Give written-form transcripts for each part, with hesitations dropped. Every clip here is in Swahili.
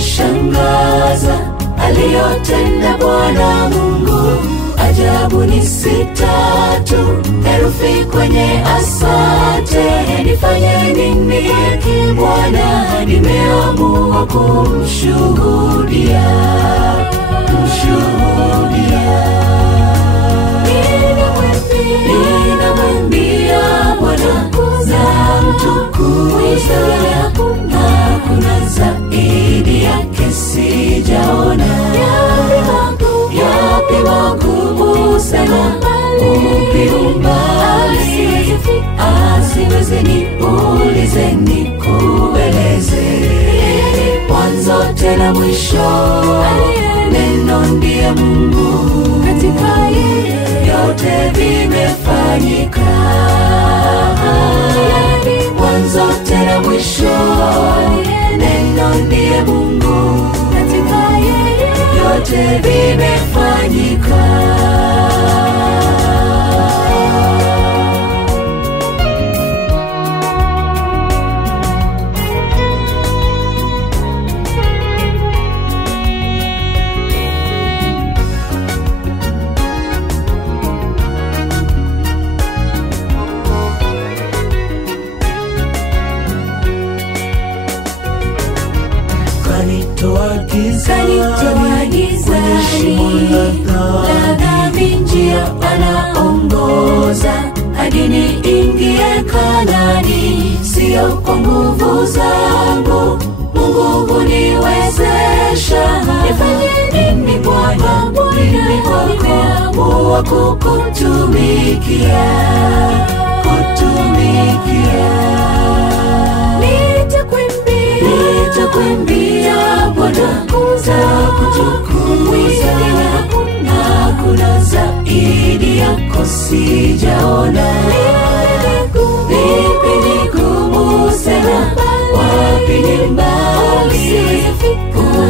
yanashangaza aliyotenda Bwana Mungu. Ajabu ni sitatu, herufi kwenye asante. Nifanye nini Bwana? Nimeamua kumshuhudia, ninamwimbia Bwana na mtukuza. Hakuna zaidi yake sijaona. Yapi magumu sana, upi umbali asiweze niulize nikueleze. Mwanzo tena mwisho, neno ndiye Mungu. Katika yeye yote vimefanyika. Mwanzo tena mwisho, neno ndiye Mungu. Katika yeye yote vimefanyika. Kanitoa gizani la dhambi, njia anaongoza hadi niingie Kanaani. Sio kwa nguvu zangu, Mungu huniwezesha. Nifanye nini Bwana? Mimi nimeamua kukutumikia. Nitakuimbia Bwana, nitakutukuza. Hakuna zaidi yako sijaona. Lipi ni gumu sana, wapi ni mbali,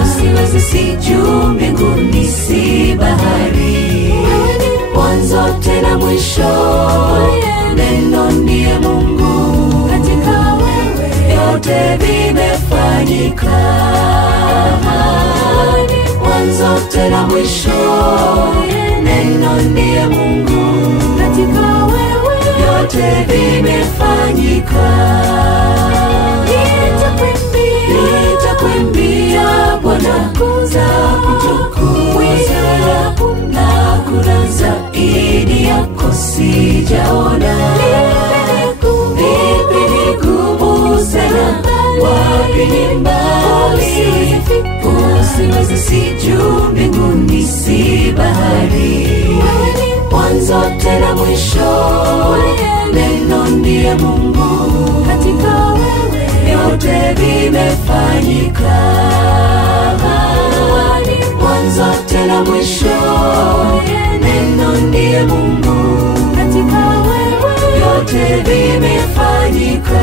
usiweze si juu mbinguni si bahari. Mwanzo tena mwisho, neno ndiye Mungu. Katika wewe yote vimefanyika. Mwanzo tena mwisho, neno ndiye Mungu. Katika wewe yote vimefanyika. Nitakuimbia Bwana, nitakutukuza. Hakuna zaidi yako sijaona. Lipi ni gumu sana, wapi ni mbali, usiweze si juu mbinguni si bahari. Mwanzo tena mwisho, neno ndiye Mungu. Katika wewe yote vimefanyika. Mwanzo tena mwisho, neno ndiye Mungu. Katika wewe yote vimefanyika.